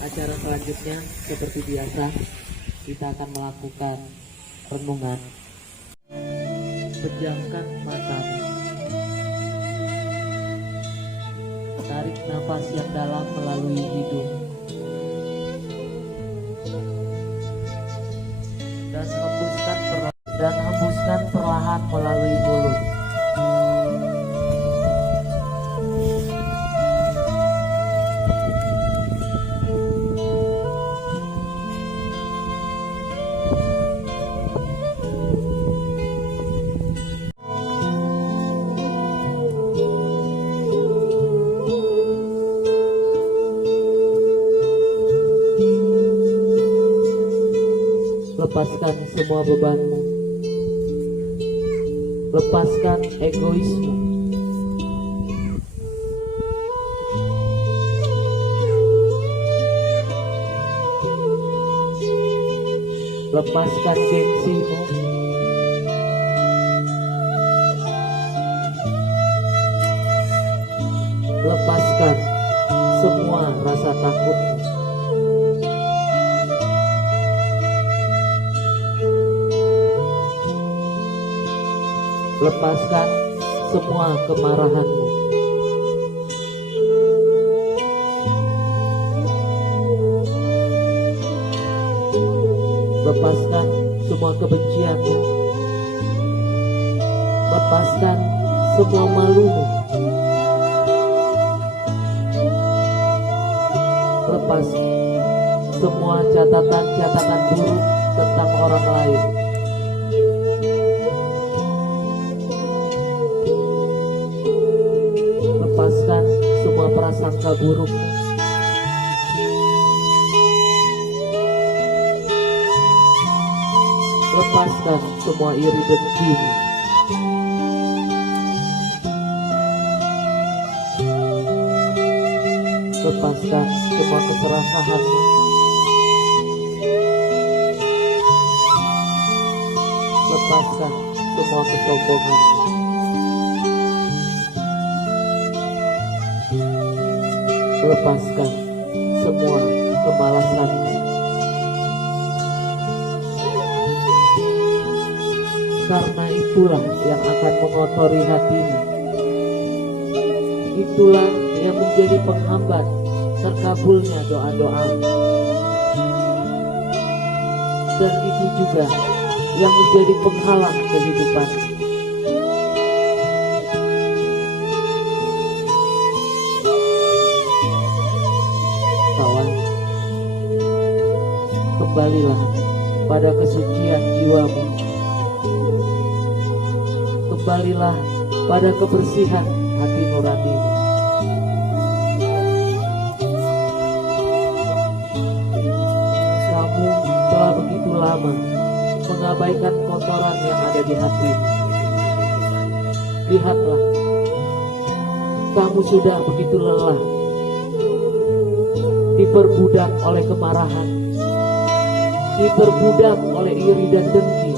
Acara selanjutnya seperti biasa kita akan melakukan renungan. Pejamkan matamu. Tarik nafas yang dalam melalui hidung dan hembuskan perlahan melalui mulut. Lepaskan semua bebanmu. Lepaskan egoismu. Lepaskan gengsimu. Lepaskan semua rasa takutmu. Lepaskan semua kemarahanmu. Lepaskan semua kebencianmu. Lepaskan semua malumu. Lepas semua catatan-catatan buruk tentang orang lain. Lepaskan semua prasangka buruk. Lepaskan semua iri dengki. Lepaskan semua keserakahanmu. Lepaskan semua kesombonganmu. Lepaskan semua kemalasanmu. Karena itulah yang akan mengotori hatimu. Itulah yang menjadi penghambat terkabulnya doa-doamu. Dan itu juga yang menjadi penghalang kehidupanmu. Kembalilah pada kesucian jiwamu. Kembalilah pada kebersihan hati nuranimu. Kamu telah begitu lama mengabaikan kotoran yang ada di hatimu. Lihatlah, kamu sudah begitu lelah, diperbudak oleh kemarahan, diperbudak oleh iri dan dengki,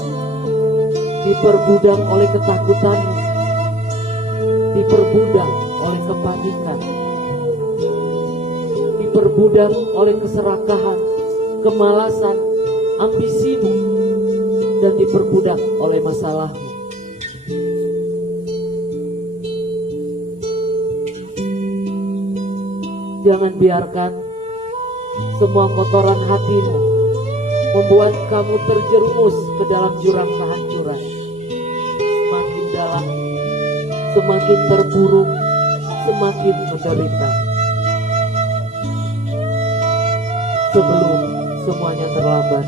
diperbudak oleh ketakutanmu, diperbudak oleh kepanikan, diperbudak oleh keserakahan, kemalasan, ambisimu, dan diperbudak oleh masalahmu. Jangan biarkan semua kotoran hatimu membuat kamu terjerumus ke dalam jurang kehancuran. Semakin dalam, semakin terpuruk, semakin menderita. Sebelum semuanya terlambat,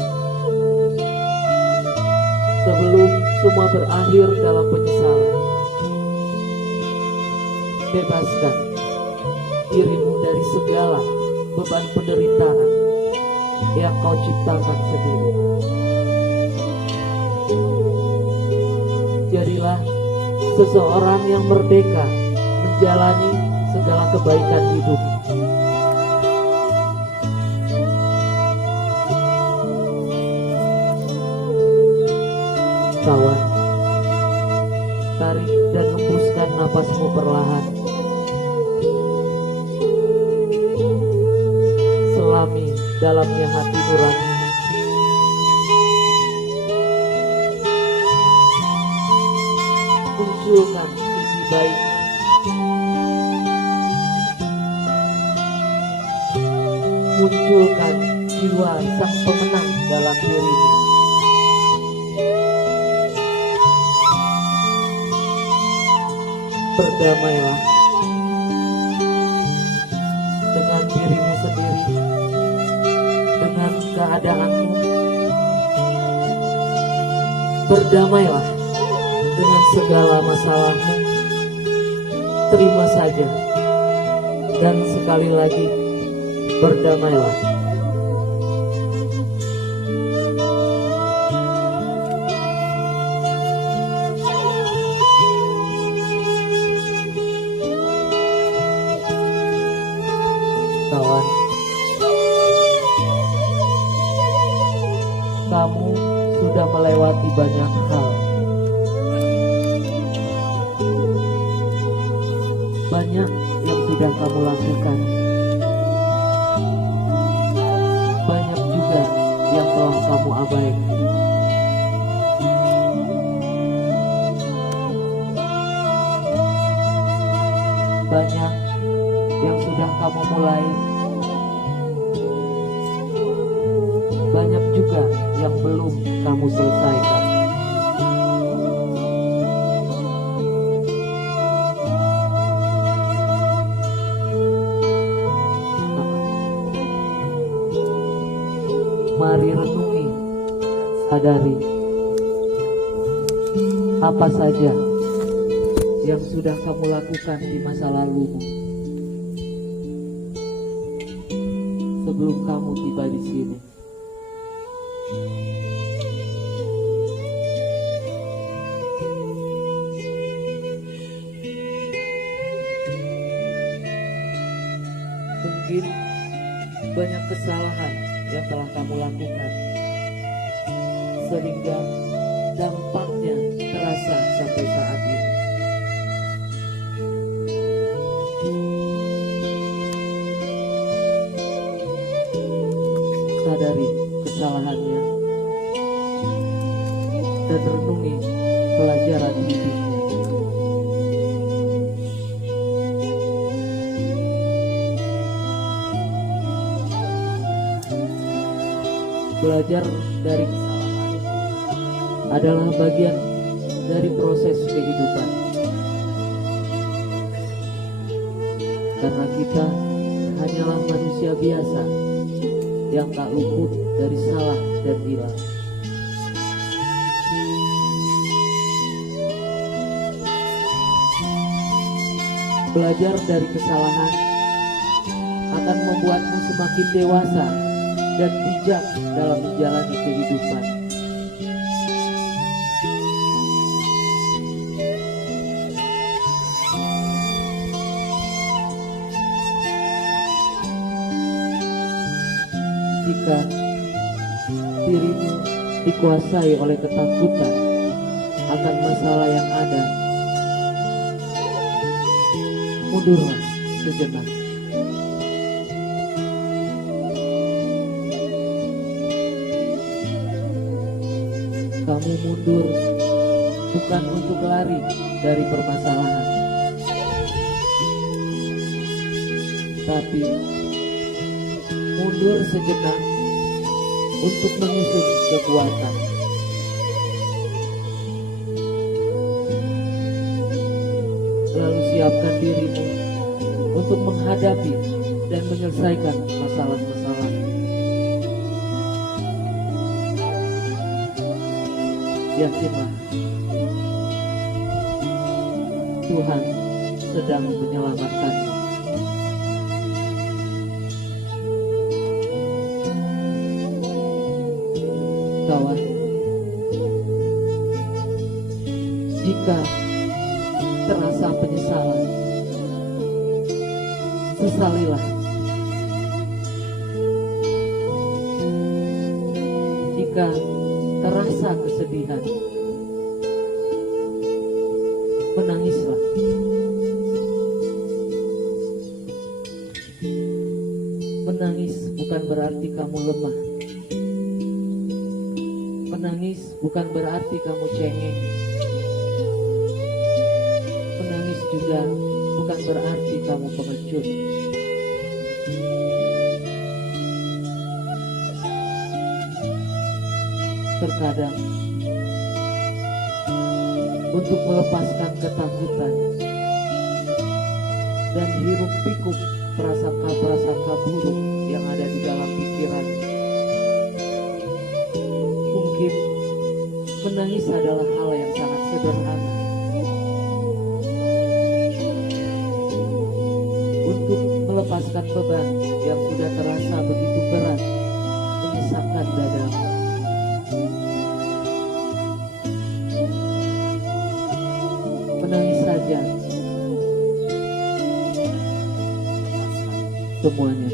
sebelum semua berakhir dalam penyesalan, bebaskan dirimu dari segala beban penderitaan yang kau ciptakan sendiri. Jadilah seseorang yang merdeka menjalani segala kebaikan hidup. Kawan, tarik dan hembuskan napasmu perlahan. mengalami dalamnya hati nurani. Munculkan sisi baik, munculkan jiwa sang pemenang dalam dirimu. Berdamailah dengan dirimu sendiri, dengan keadaanmu. Berdamailah dengan segala masalahmu. Terima saja, dan sekali lagi berdamailah. Kawan, kamu sudah melewati banyak hal. Banyak yang sudah kamu lakukan. Banyak juga yang telah kamu abaikan. Banyak yang sudah kamu mulai. Banyak juga yang belum kamu selesaikan. Mari renungi, sadari apa saja yang sudah kamu lakukan di masa lalumu sebelum kamu tiba di sini. Mungkin banyak kesalahan yang telah kamu lakukan, sehingga dampaknya terasa sampai saat ini. Sadari kesalahannya dan renungi pelajaran hidupnya. Belajar dari kesalahan adalah bagian dari proses kehidupan. Karena kita hanyalah manusia biasa yang tak luput dari salah dan hilang. Belajar dari kesalahan akan membuatmu semakin dewasa dan bijak dalam menjalani kehidupan. Jika dirimu dikuasai oleh ketakutan akan masalah yang ada, mundurlah sejenak. Kamu mundur bukan untuk lari dari permasalahan, tapi mundur sejenak untuk menyusun kekuatan. Lalu siapkan dirimu untuk menghadapi dan menyelesaikan masalah-masalah. Yakinlah, Tuhan sedang menyelamatkanmu. Kawan, jika terasa penyesalan, sesalilah. Jika terasa kesedihan, menangislah. Menangis bukan Menangis bukan berarti kamu cengeng. Menangis juga bukan berarti kamu pengecut. Terkadang untuk melepaskan ketakutan dan hiruk pikuk prasangka-prasangka buruk yang ada di dalam pikiran, mungkin menangis adalah hal yang sangat sederhana untuk melepaskan beban yang sudah terasa begitu berat menyesakkan dadamu. Menangis saja semuanya.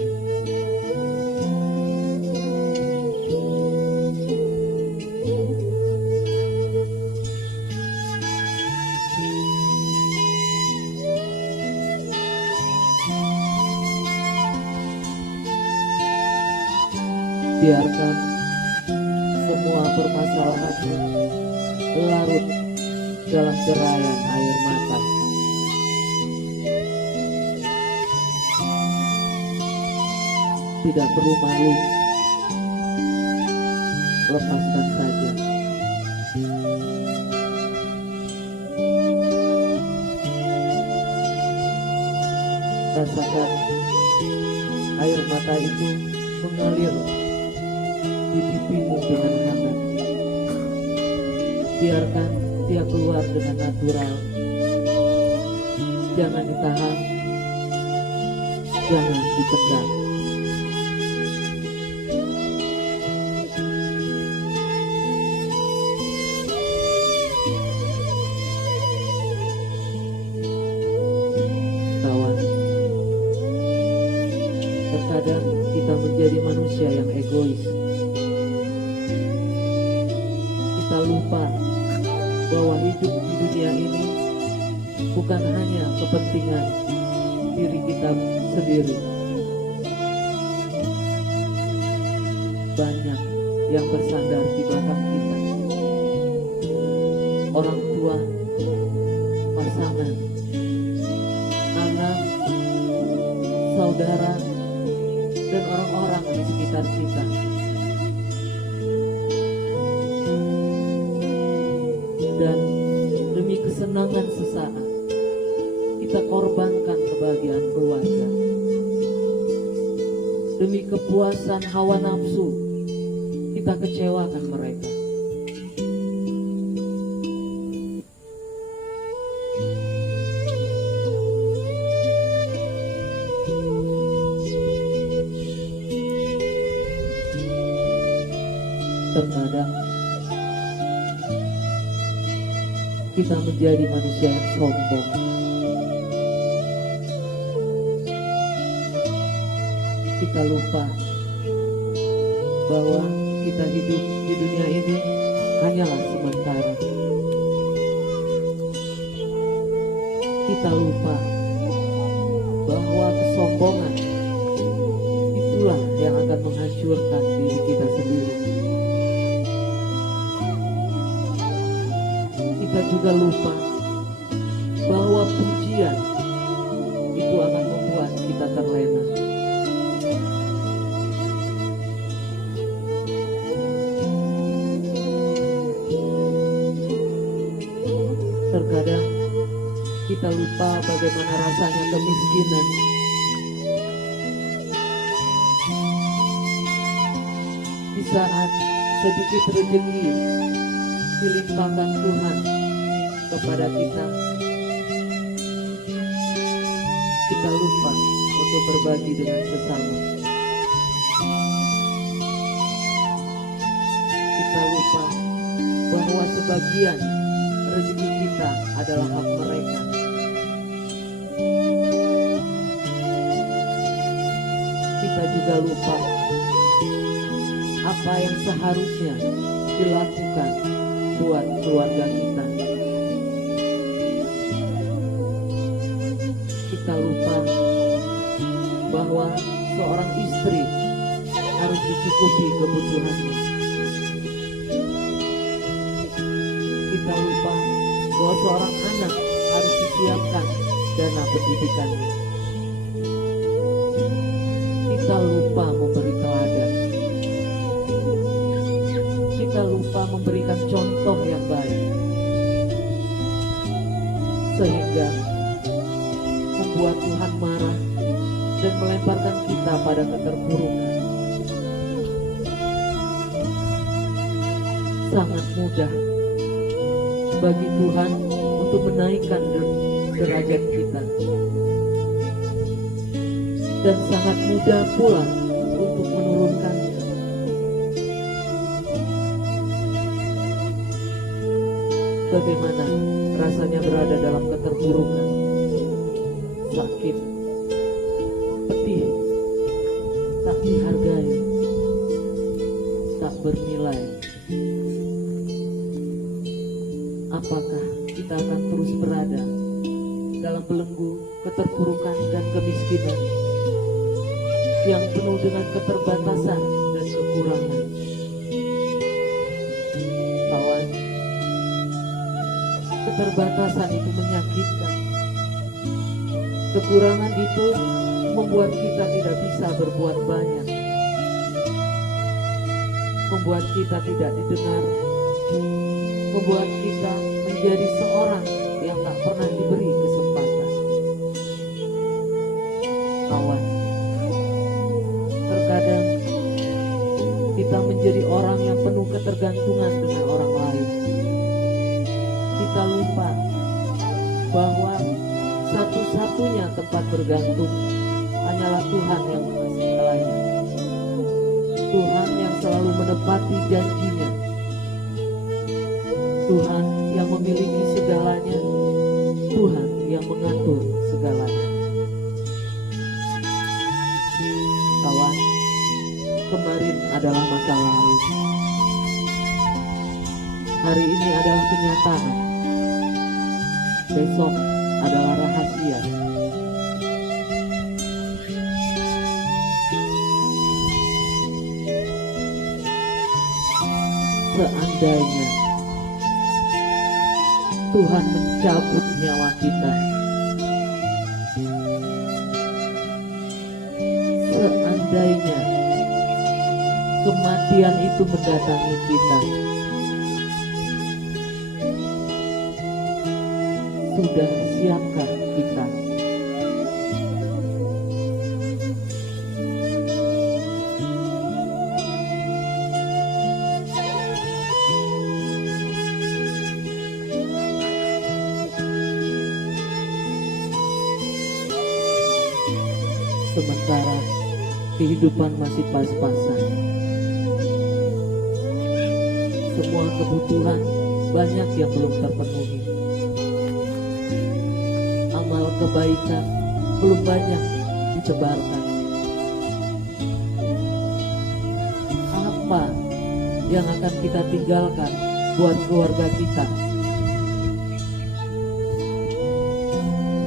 Biarkan semua permasalahanmu larut dalam derayan air mata. Tidak perlu malu, lepaskan saja. Rasakan air mata itu mengalir di pipimu dengan hangat. Biarkan dia keluar dengan natural. Jangan ditahan, jangan dipendam. Kawan, terkadang kita menjadi manusia yang egois. Kita lupa bahwa hidup di dunia ini bukan hanya kepentingan diri kita sendiri. Banyak yang bersandar di belakang kita. Orang tua, pasangan, anak, saudara, dan orang-orang di sekitar kita. Dan demi kesenangan sesaat, kita korbankan kebahagiaan keluarga. Demi kepuasan hawa nafsu, kita kecewakan mereka. Terkadang kita menjadi manusia yang sombong. Kita lupa bahwa kita hidup di dunia ini hanyalah sementara. Kita lupa bahwa kesombongan itulah yang akan menghancurkan diri kita sendiri. Kita juga lupa bahwa pujian itu akan membuat kita terlena. Terkadang kita lupa bagaimana rasanya kemiskinan. Di saat sedikit rezeki dilimpahkan Tuhan kepada kita, kita lupa untuk berbagi dengan sesama. Kita lupa bahwa sebagian rezeki kita adalah hak mereka. Kita juga lupa apa yang seharusnya dilakukan buat keluarga kita. Kita lupa bahwa seorang istri harus dicukupi kebutuhannya. seorang anak harus disiapkan dana pendidikannya. Kita lupa memberi teladan. Kita lupa memberikan contoh yang baik, sehingga membuat Tuhan marah dan melemparkan kita pada keterpurukan. Sangat mudah bagi Tuhan untuk menaikkan derajat kita, dan sangat mudah pula untuk menurunkannya. Bagaimana rasanya berada dalam keterpurukan? Sakit, pedih, tak dihargai, tak bernilai. Apakah kita akan terus berada dalam belenggu keterpurukan dan kemiskinan yang penuh dengan keterbatasan dan kekurangan? Kawan, keterbatasan itu menyakitkan. Kekurangan itu membuat kita tidak bisa berbuat banyak, membuat kita tidak didengar, membuat kita menjadi seorang yang tak pernah diberi kesempatan. Kawan, terkadang kita menjadi orang yang penuh ketergantungan dengan orang lain. Kita lupa bahwa satu-satunya tempat bergantung hanyalah Tuhan yang Maha Segalanya. Tuhan yang selalu menepati janjinya. Tuhan yang memiliki segalanya. Tuhan yang mengatur segalanya. Kawan, kemarin adalah masa lalu. Hari ini adalah kenyataan. Besok adalah rahasia. Seandainya Tuhan mencabut nyawa kita, seandainya kematian itu mendatangi kita, sudah siapkah kita? Sementara kehidupan masih pas-pasan, semua kebutuhan banyak yang belum terpenuhi, amal kebaikan belum banyak ditebarkan. Apa yang akan kita tinggalkan buat keluarga kita?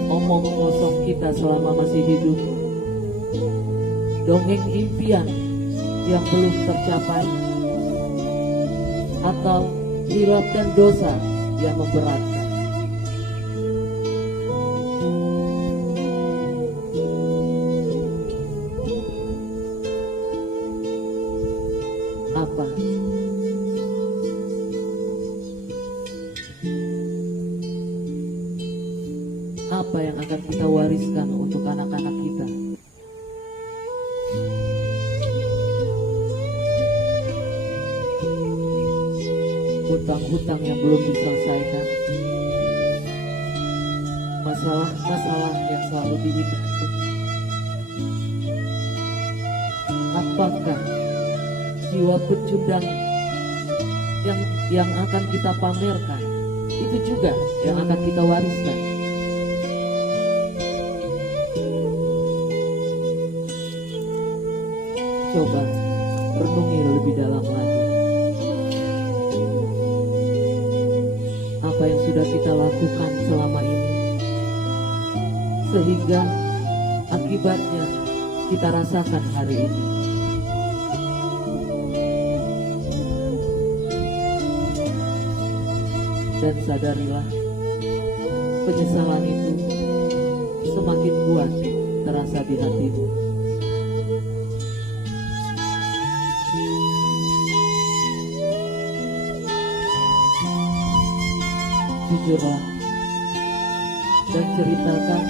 Omong kosong kita selama masih hidup, dongeng impian yang belum tercapai, atau hilaf dan dosa yang memberatkan. Apa? Apa yang akan kita wariskan untuk anak-anak kita? Hutang-hutang yang belum diselesaikan, masalah-masalah yang selalu dihadapi. Apakah jiwa pecundang yang akan kita pamerkan itu juga yang akan kita wariskan? Coba renungi lebih dalam lagi. Apa yang sudah kita lakukan selama ini, sehingga akibatnya kita rasakan hari ini. Dan sadarilah penyesalan itu semakin kuat terasa di hatimu. Jujurlah dan ceritakan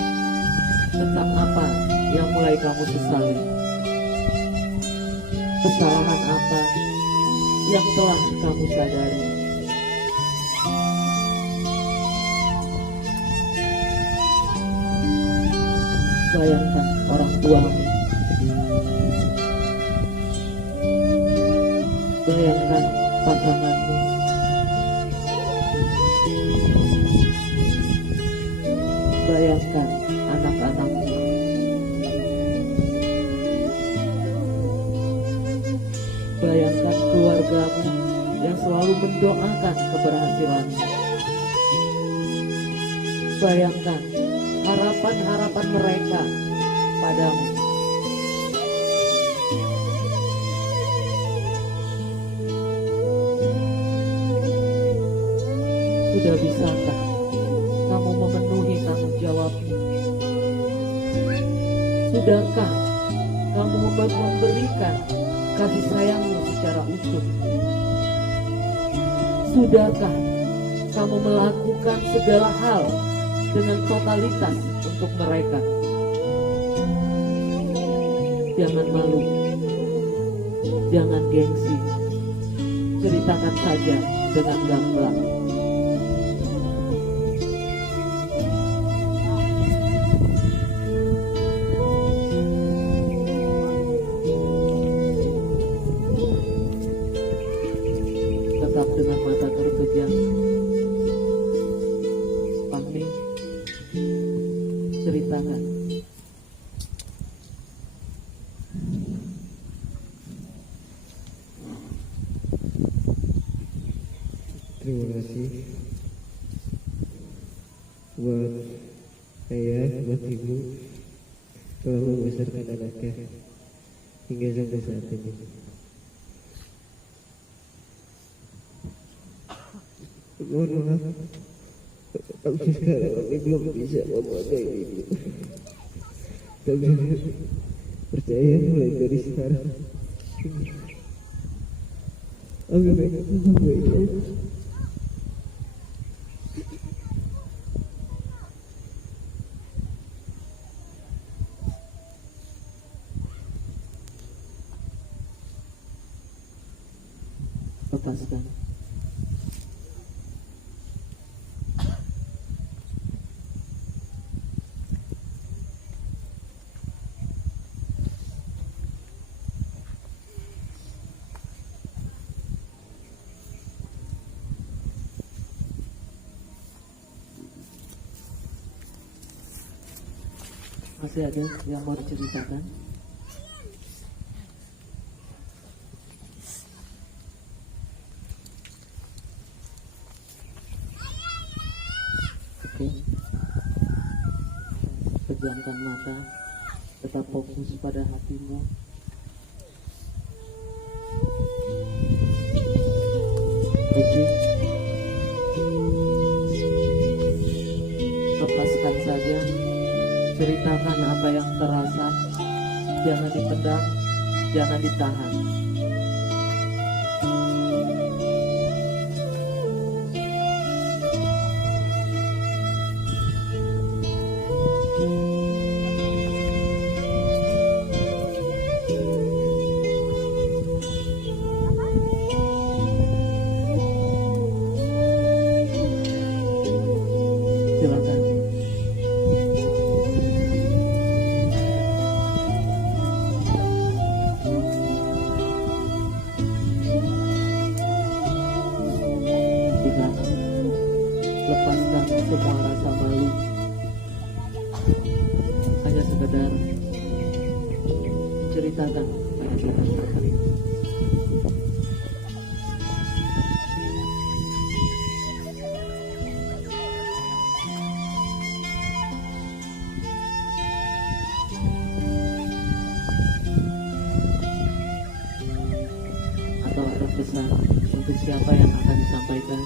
tentang apa yang mulai kamu sesali. Kesalahan apa yang telah kamu sadari. Bayangkan orang tuamu, bayangkan pasanganmu, bayangkan anak-anakmu, bayangkan keluargamu yang selalu mendoakan keberhasilanmu. Bayangkan harapan-harapan mereka padamu. Sudah bisakah kamu memenuhi tanggung jawabmu? Sudahkah kamu memberikan kasih sayangmu secara utuh? Sudahkah kamu melakukan segala hal dengan totalitas untuk mereka? Jangan malu, jangan gengsi, ceritakan saja dengan gamblang. Tetap dengan mata terpejam, Fahmi, ceritakan. Terima kasih buat ayah, buat ibu telah membesarkan anaknya hingga sampai saat ini. Mohon maaf, tapi sekarang kami belum bisa memakai itu. Tapi percaya mulai dari sekarang kami baik-baik. Lepaskan. Masih ada yang mau diceritakan? Oke. Pejamkan mata, tetap fokus pada hatimu. Oke. Lepaskan saja. Ceritakan apa yang terasa. Jangan dipendam, jangan ditahan. Silakan. Lepaskan semua rasa malu. Hanya sekedar ceritakan pada kita. Atau ada pesan untuk siapa yang akan disampaikan?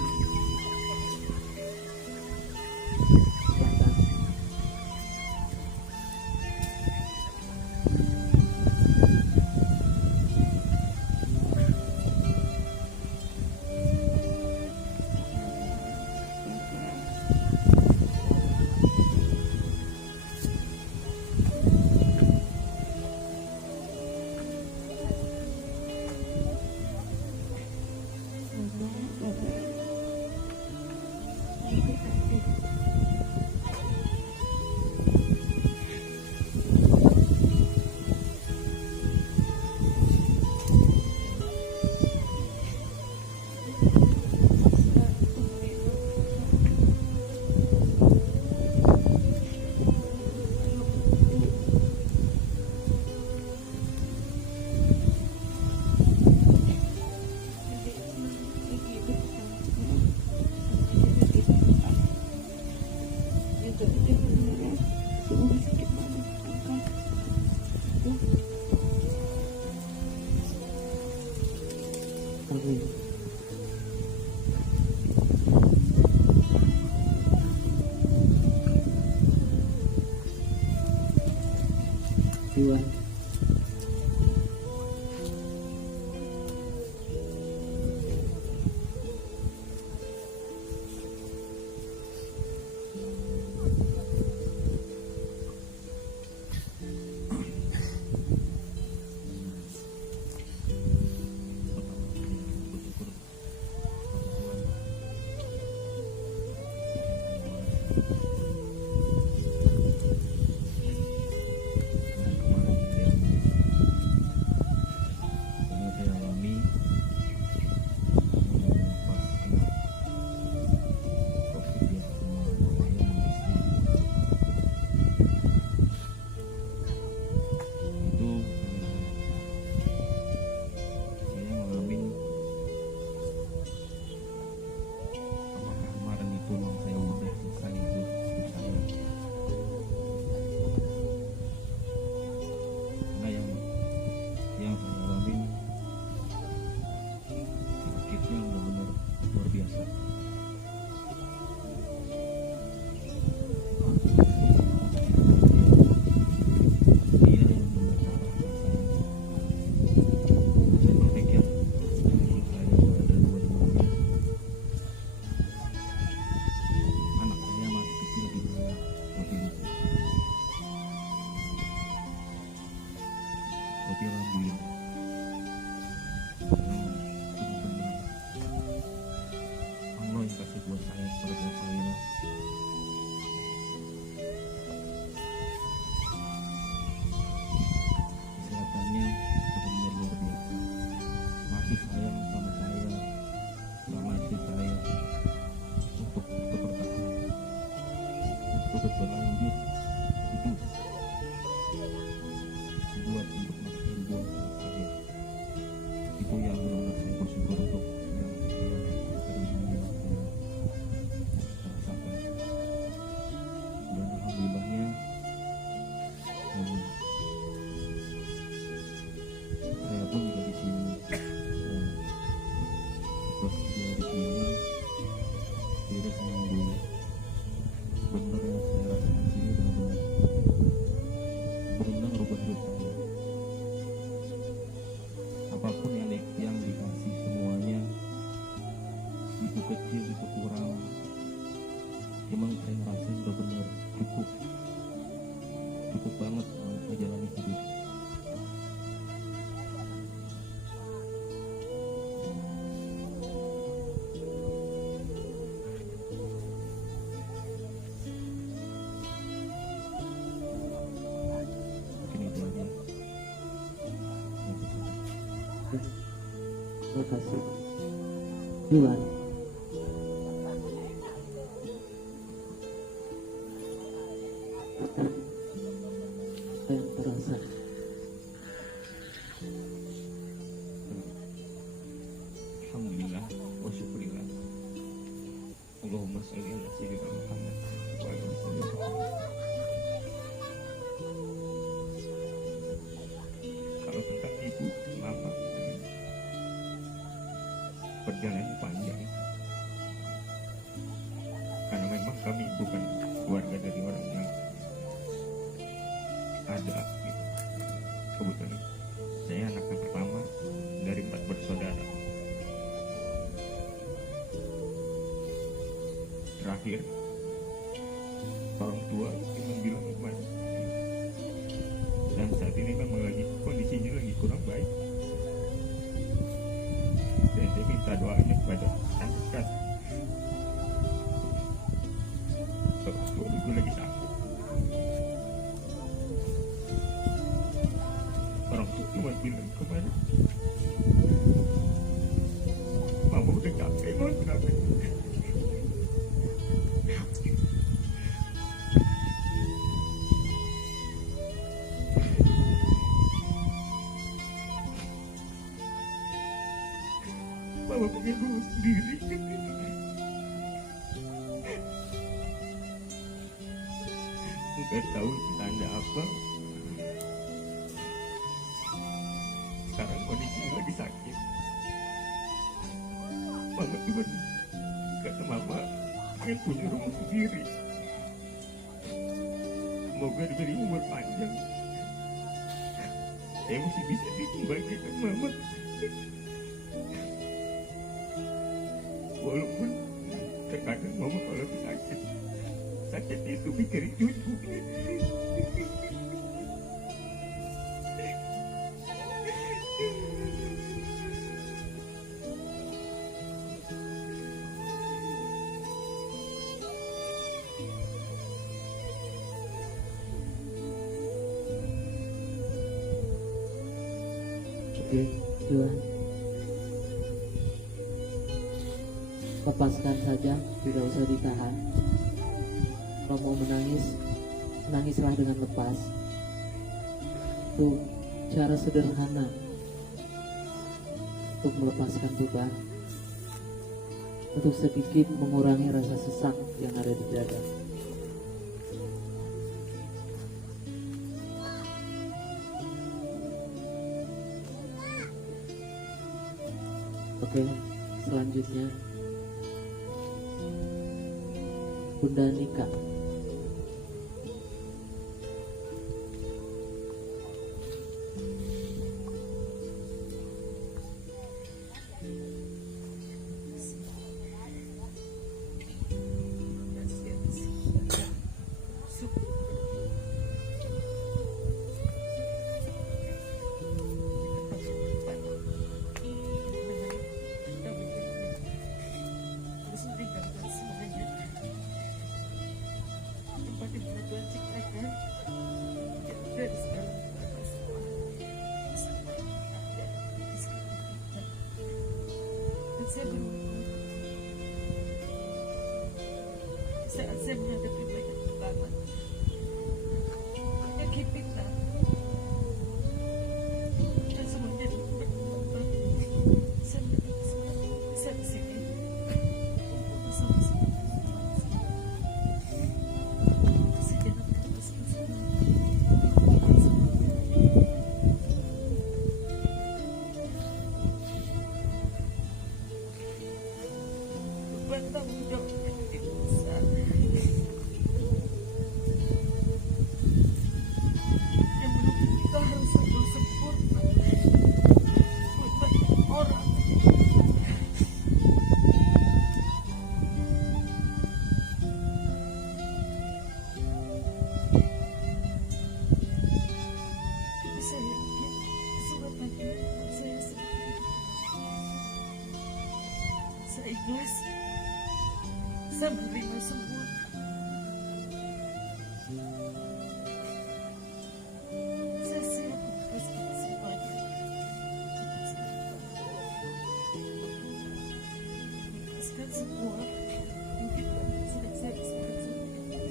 Dua. untuk berlanjut itu buat untuk masa hidup saya itu yang benar-benar saya bersyukur untuk yang hari ini saya rasakan dan alhamdulillahnya saya pun juga di sini bekerja di sini tidak seminggu benar yang saya rasakan di sini benar-benar rubah hidup saya. Apapun yang dikasih semuanya itu kecil itu kurang, emang saya ngerasain benar-benar cukup banget menjalani hidup. Terima kasih. Dua. Apa yang terasa? Alhamdulillah wa syukurillah. Allahumma sholli ala sayyidina Muhammad wa ala alihi wa sahbihi. Kalau tentang ibu, kenapa? Perjalanan panjang karena memang kami bukan keluarga dari orang yang ada gitu. Kebetulan saya anak yang pertama dari 4 bersaudara. Terakhir orang tua memang bilang kemarin, dan saat ini memang lagi kondisinya lagi kurang baik. Dan saya minta doanya kepada masyarakat. Orang tua itu lagi sakit. Orang tua cuma bilang kemarin, mama udah capek, mama kenapa? Mama pengen dulu sendiri kan. Nggak tahu tanda apa. Sekarang kondisinya lagi sakit. Mama cuma kata mama pengen punya rumah sendiri. Semoga diberi umur panjang. saya masih bisa dibagikan mama. Walaupun terkadang mama kalau sakit itu mikirin cucu. Oke, Tuhan, lepaskan saja, tidak usah ditahan. Kalau mau menangis, menangislah dengan lepas. Itu cara sederhana untuk melepaskan beban, untuk sedikit mengurangi rasa sesak yang ada di dada. Oke, selanjutnya Bunda Nika. Saat saya menghadapi banyak beban, penyakit fitnah, dan semuanya berkembang, saya bisa di sini bersama-sama. Saya jalankan bersama-sama. Beban tanggung jawab yang tidak besar. Yang belum kita harus sempurna buat banyak orang. Tapi saya yakin semua tadi saya sendiri. Saya ikhlas. Saya menerima semua. Saya siap melepaskan semuanya. Melepaskan semua yang kita sedang saya rasakan sendiri.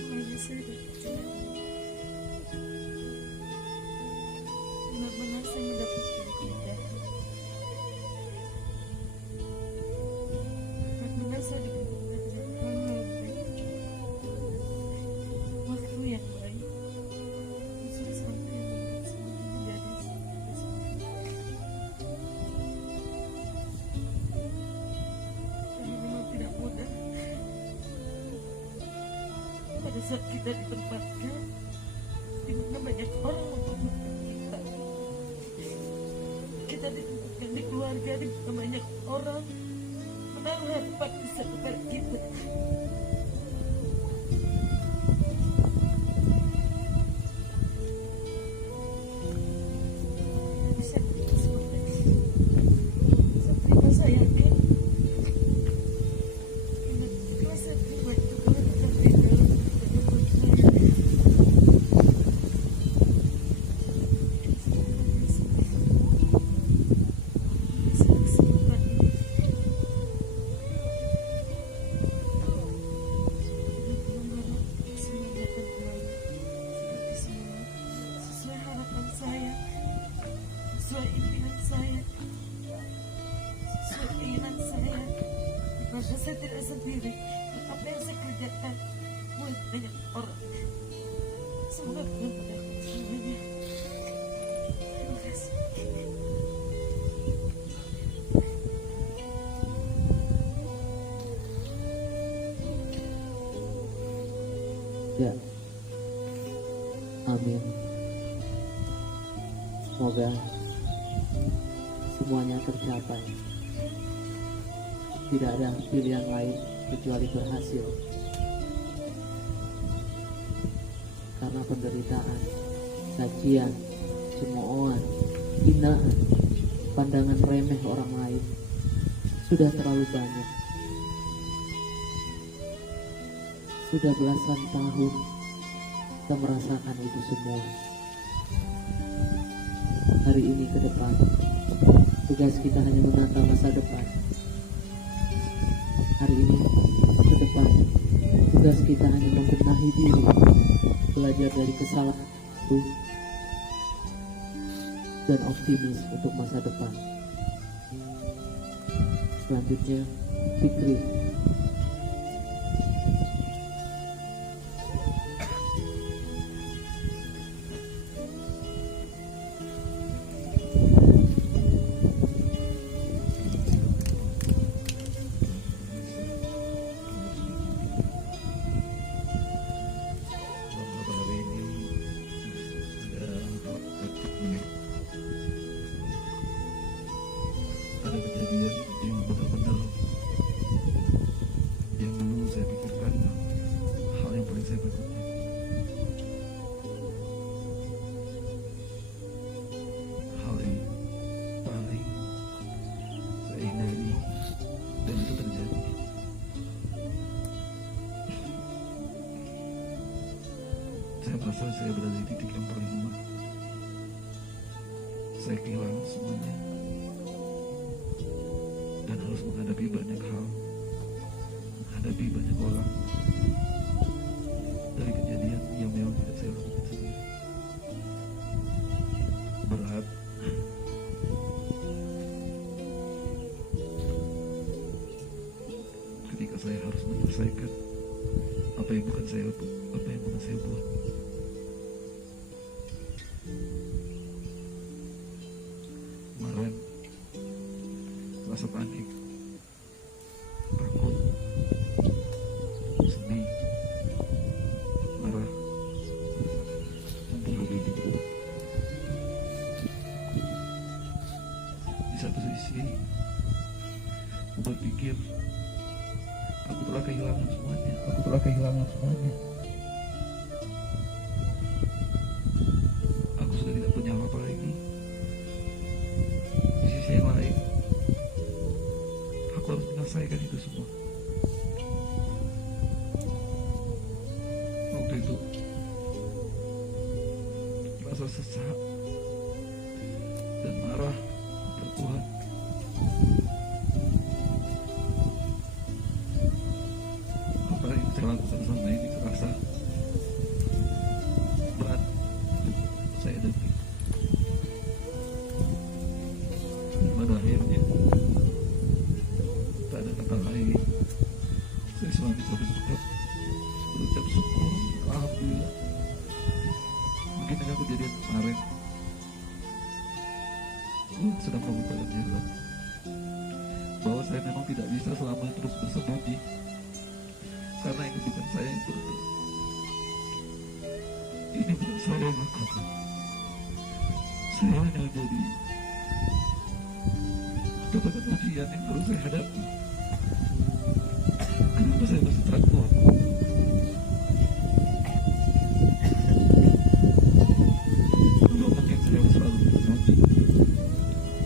Semuanya saya dapat jalan. Benar-benar saya mendapatkan keindahan. Benar-benar saya diberikan dengan hal-hal baik, waktu yang baik, khusus sampai membuat semuanya menjadi seperti karena memang tidak mudah pada saat kita ditempatkan di mana banyak orang membutuhkan kita. Kita ditempatkan di keluarga di mana banyak orang menaruh harapan besar kepada kita. Tapi saya terima semuanya. Saya terima, saya yakin. Kalau saya terima itu Tuhan akan tinggal buat saya. Sesuai harapan saya, sesuai impian saya, sesuai keinginan saya. Karena saya tidak sendiri. Apa yang saya kerjakan buat banyak orang. Semoga Tuhan mendapat semuanya. Terima kasih. Amin. Semoga semuanya tercapai. Tidak ada pilihan lain kecuali berhasil. Karena penderitaan, cacian, cemoohan, hinaan, pandangan remeh orang lain sudah terlalu banyak. Sudah belasan tahun kita merasakan itu semua. Hari ini ke depan, tugas kita hanya menata masa depan. Hari ini ke depan, tugas kita hanya membenahi diri, belajar dari kesalahan itu, dan optimis untuk masa depan. Selanjutnya, Fikri. Beberapa hari ini ada kejadian yang benar-benar yang dulu saya pikirkan hal yang paling saya takutkan. Hal yang paling saya hindari, dan itu terjadi. Saya merasa saya berada di titik yang paling lemah. Saya kehilangan semuanya dan harus menghadapi banyak hal, menghadapi banyak orang dari kejadian yang memang tidak saya lakukan sendiri. Berat, ketika saya harus menyelesaikan apa yang bukan saya buat. Kemarin rasa panik, takut, sedih, marah, membunuh diri. Di satu sisi, aku berpikir aku telah kehilangan semuanya. Aku sudah tidak punya apa-apa lagi. Di sisi yang lain, aku harus menyelesaikan itu semua. Waktu itu rasa sesak dan marah kepada Tuhan. Apa yang saya lakukan selama ini terasa berat untuk saya hadapi. Dan pada akhirnya tak ada kata lain, saya cuma bisa berucap syukur, alhamdulillah. Mungkin dengan kejadian kemarin, Tuhan sedang membukakan jalan bahwa saya memang tidak bisa selamanya terus bersembunyi, karena ini bukan saya yang berbuat, ini bukan saya yang lakukan. Saya hanya menjadi dapatkan ujian yang harus saya hadapi. Kenapa saya masih takut? Dulu mungkin saya harus selalu bersembunyi.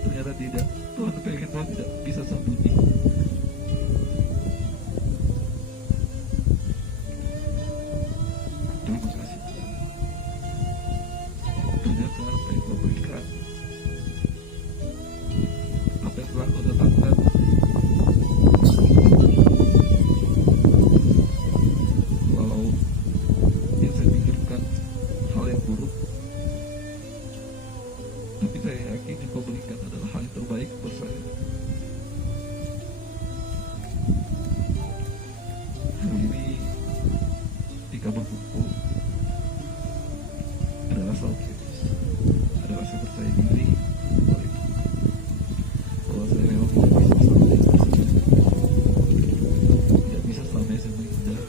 Ternyata tidak. Tuhan pengen saya tidak bisa sembunyi. Terima kasih. Ternyata apa yang kau berikan, apa yang telah kau datangkan, walau yang saya pikirkan hal yang buruk, tapi saya yakin yang kau berikan adalah hal yang terbaik buat saya. Hari ini di kamar buku ada rasa optimis, ada rasa percaya diri bahwa saya memang tidak bisa selamanya saya menghindar,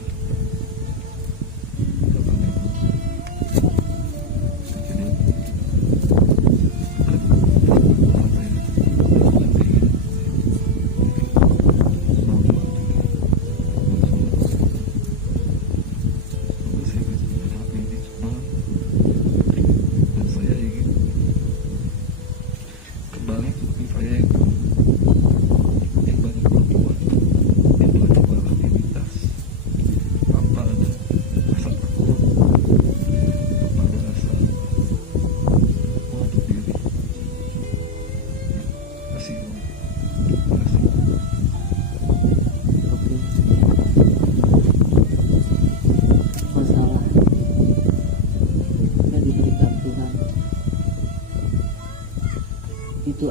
karena memang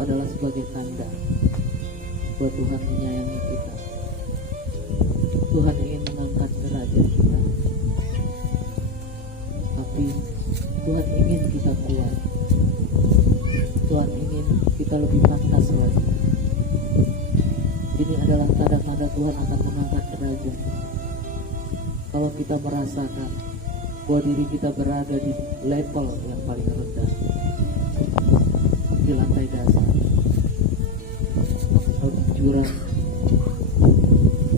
adalah sebagai tanda bahwa Tuhan menyayangi kita. Tuhan ingin mengangkat derajat kita, tapi Tuhan ingin kita kuat. Tuhan ingin kita lebih pantas lagi. Ini adalah tanda-tanda Tuhan akan mengangkat derajat. Kalau kita merasakan bahwa diri kita berada di level yang paling rendah, di lantai dasar, jurang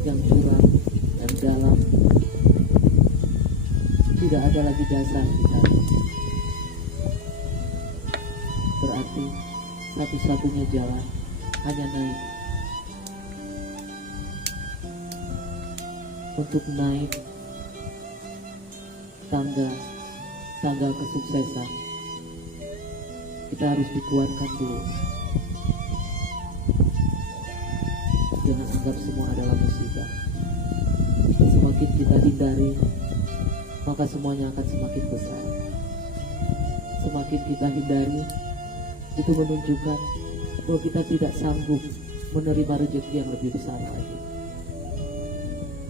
yang curam dan dalam, tidak ada lagi dasar kita. Berarti satu-satunya jalan hanya naik. Untuk naik tangga kesuksesan, kita harus dikuatkan dulu. Jangan anggap semua adalah musibah. Semakin kita hindari, maka semuanya akan semakin besar. Semakin kita hindari, itu menunjukkan bahwa kita tidak sanggup menerima rezeki yang lebih besar lagi.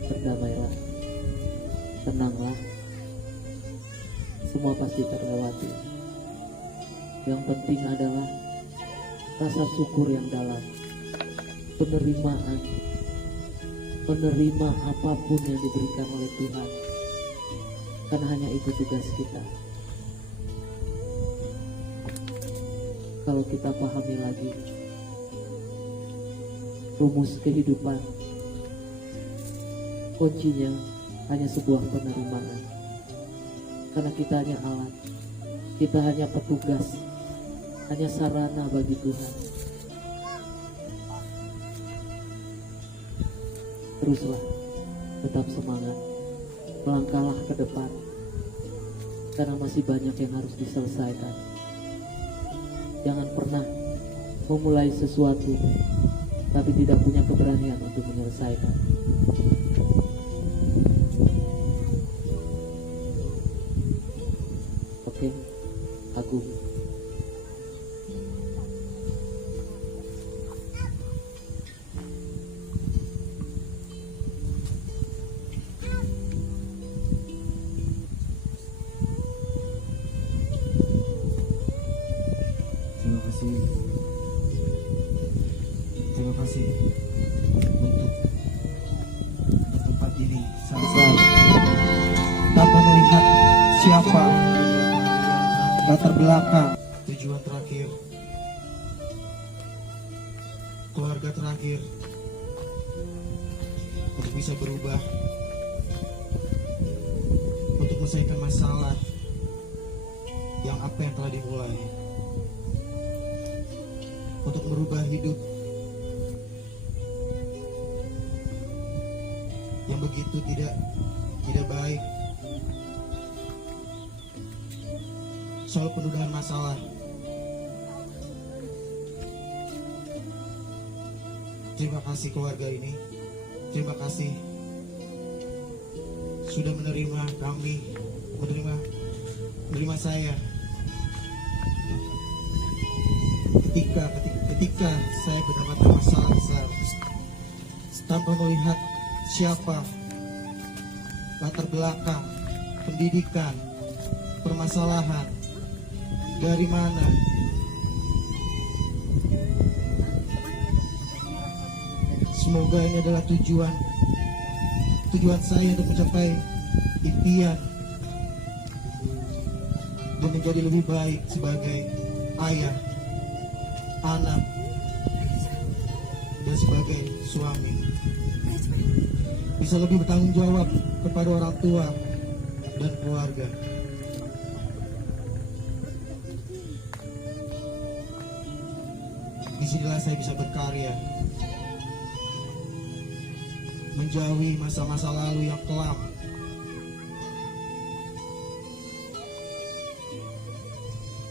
Berdamailah, tenanglah, semua pasti terlewati. Yang penting adalah rasa syukur yang dalam, penerimaan, menerima apapun yang diberikan oleh Tuhan, karena hanya itu tugas kita. Kalau kita pahami lagi rumus kehidupan, kuncinya hanya sebuah penerimaan. Karena kita hanya alat, kita hanya petugas, hanya sarana bagi Tuhan. Teruslah, tetap semangat, melangkahlah ke depan, karena masih banyak yang harus diselesaikan. Jangan pernah memulai sesuatu tapi tidak punya keberanian untuk menyelesaikan. Oke, Agung. Terima kasih untuk tempat ini saat tanpa melihat siapa, latar belakang, tujuan terakhir, keluarga terakhir, untuk bisa berubah, untuk menyelesaikan masalah yang apa yang telah dimulai, untuk merubah hidup yang begitu tidak baik, soal pendudukan masalah. Terima kasih keluarga ini, terima kasih sudah menerima kami, menerima saya ketika saya mendapatkan masalah besar tanpa melihat siapa, latar belakang, pendidikan, permasalahan, dari mana. Semoga ini adalah tujuan saya untuk mencapai impian dan menjadi lebih baik sebagai ayah, anak, dan sebagai suami. Bisa lebih bertanggung jawab kepada orang tua dan keluarga. Disinilah saya bisa berkarya, menjauhi masa-masa lalu yang kelam,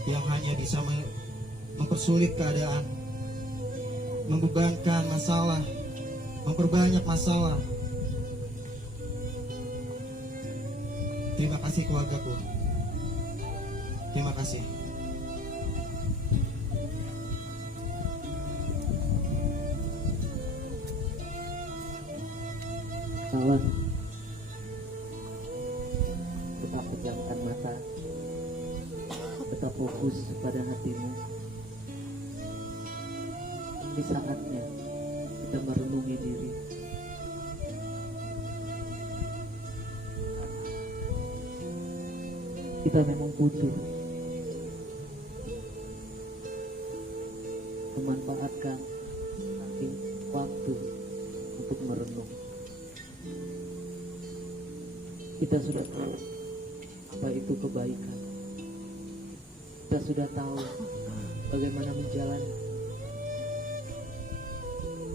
yang hanya bisa mempersulit keadaan, membebankan masalah, memperbanyak masalah. Terima kasih keluargaku. Terima kasih. Kawan, tetap pejamkan mata, tetap fokus pada hatimu. Di saatnya kita merenungi diri. Kita memang butuh memanfaatkan waktu untuk merenung. Kita sudah tahu apa itu kebaikan. Kita sudah tahu bagaimana menjalani.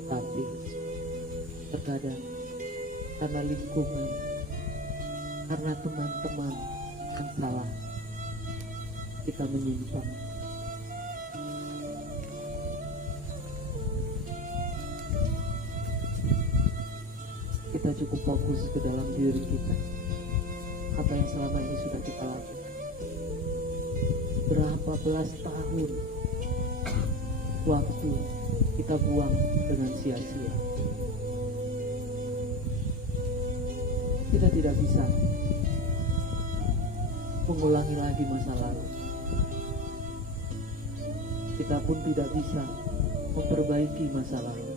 Tapi terkadang karena lingkungan, karena teman-teman yang salah, kita menyimpang. Kita cukup fokus ke dalam diri kita. Apa yang selama ini sudah kita lakukan. Berapa belas tahun waktu kita buang dengan sia-sia. Kita tidak bisa mengulangi lagi masa lalu. Kita pun tidak bisa memperbaiki masa lalu.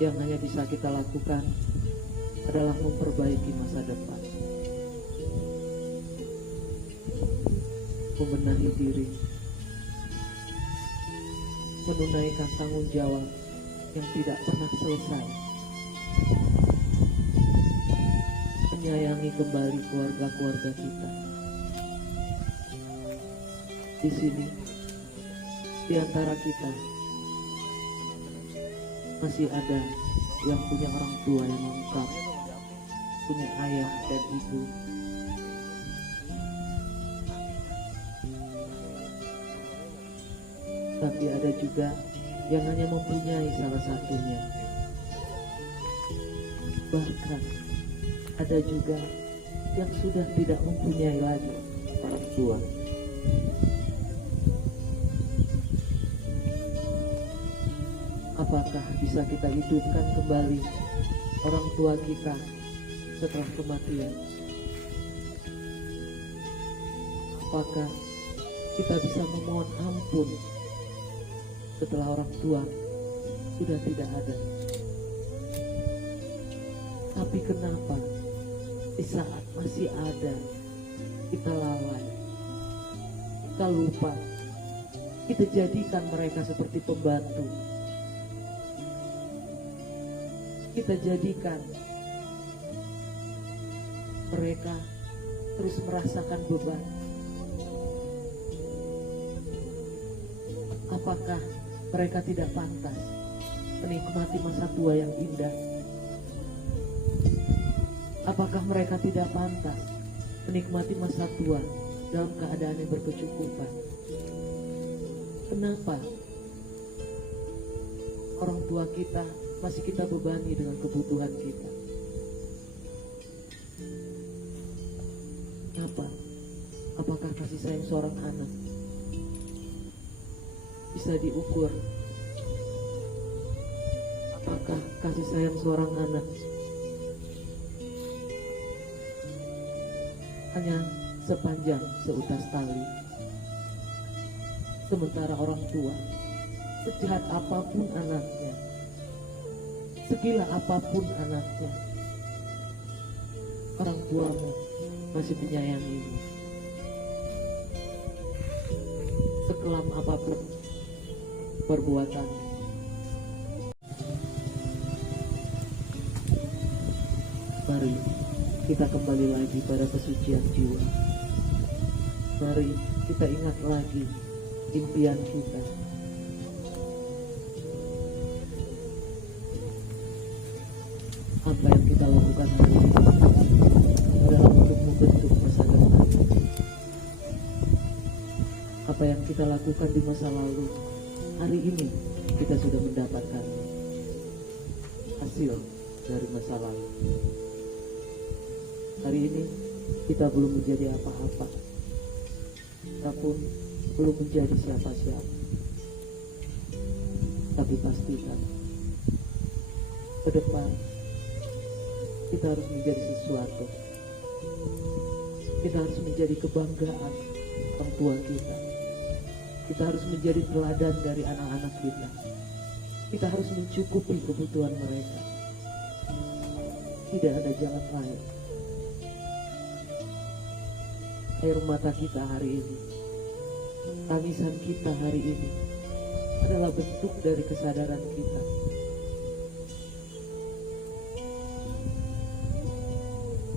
Yang hanya bisa kita lakukan adalah memperbaiki masa depan, membenahi diri, menunaikan tanggung jawab yang tidak pernah selesai, menyayangi kembali keluarga-keluarga kita. Di sini, di antara kita masih ada yang punya orang tua yang lengkap, punya ayah dan ibu. Tapi ada juga yang hanya mempunyai salah satunya. Bahkan ada juga yang sudah tidak mempunyai lagi orang tua. Apakah bisa kita hidupkan kembali orang tua kita setelah kematian? Apakah kita bisa memohon ampun setelah orang tua sudah tidak ada? Tapi kenapa di saat masih ada kita lalai, kita lupa, kita jadikan mereka seperti pembantu, kita jadikan mereka terus merasakan beban? Apakah mereka tidak pantas menikmati masa tua yang indah? Apakah mereka tidak pantas menikmati masa tua dalam keadaan yang berkecukupan? Kenapa orang tua kita masih kita bebani dengan kebutuhan kita? Kenapa? Apakah kasih sayang seorang anak bisa diukur? Apakah kasih sayang seorang anak hanya sepanjang seutas tali? Sementara orang tua, sejahat apapun anaknya, segila apapun anaknya, orang tuamu masih menyayangimu. Sekelam apapun perbuatan, mari kita kembali lagi pada kesucian jiwa. Mari kita ingat lagi impian kita. Apa yang kita lakukan hari ini adalah untuk membentuk masa depan. Apa yang kita lakukan di masa lalu, hari ini kita sudah mendapatkan hasil dari masa lalu. Hari ini kita belum menjadi apa-apa, kita pun belum menjadi siapa-siapa. Tapi pastikan ke depan kita harus menjadi sesuatu. Kita harus menjadi kebanggaan orang tua kita. Kita harus menjadi teladan dari anak-anak kita. Kita harus mencukupi kebutuhan mereka. Tidak ada jalan lain. Air mata kita hari ini, tangisan kita hari ini adalah bentuk dari kesadaran kita.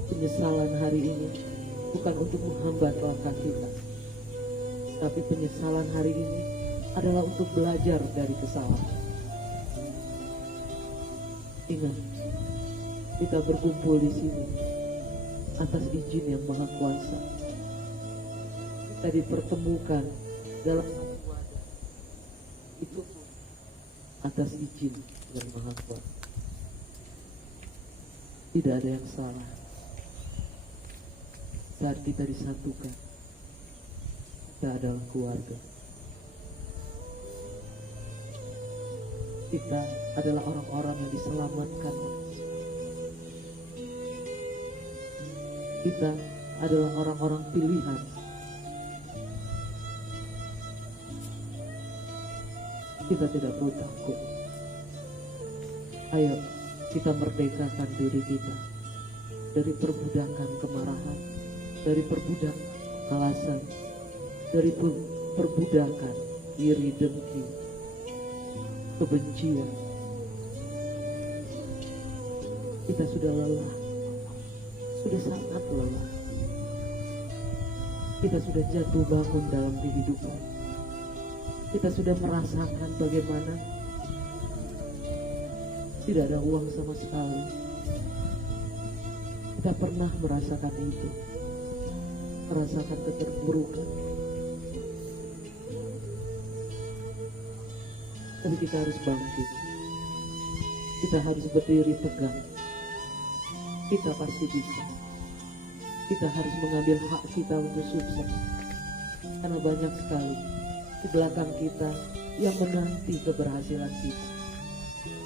Penyesalan hari ini bukan untuk menghambat langkah kita, tapi penyesalan hari ini adalah untuk belajar dari kesalahan. Ingat, kita berkumpul di sini atas izin yang Maha Kuasa. Kita dipertemukan dalam satu wadah, itu atas izin yang Maha Kuasa. Tidak ada yang salah saat kita disatukan. Kita adalah keluarga. Kita adalah orang-orang yang diselamatkan. Kita adalah orang-orang pilihan. Kita tidak perlu takut. Ayo kita merdekakan diri kita dari perbudakan kemarahan, dari perbudakan alasan, dari perbudakan iri dengki, kebencian. Kita sudah lelah, sudah sangat lelah. Kita sudah jatuh bangun dalam kehidupan. Kita sudah merasakan bagaimana tidak ada uang sama sekali. Kita pernah merasakan itu, merasakan keterpurukan. Tapi kita harus bangkit. Kita harus berdiri tegak. Kita pasti bisa. Kita harus mengambil hak kita untuk sukses. Karena banyak sekali di belakang kita yang menanti keberhasilan kita.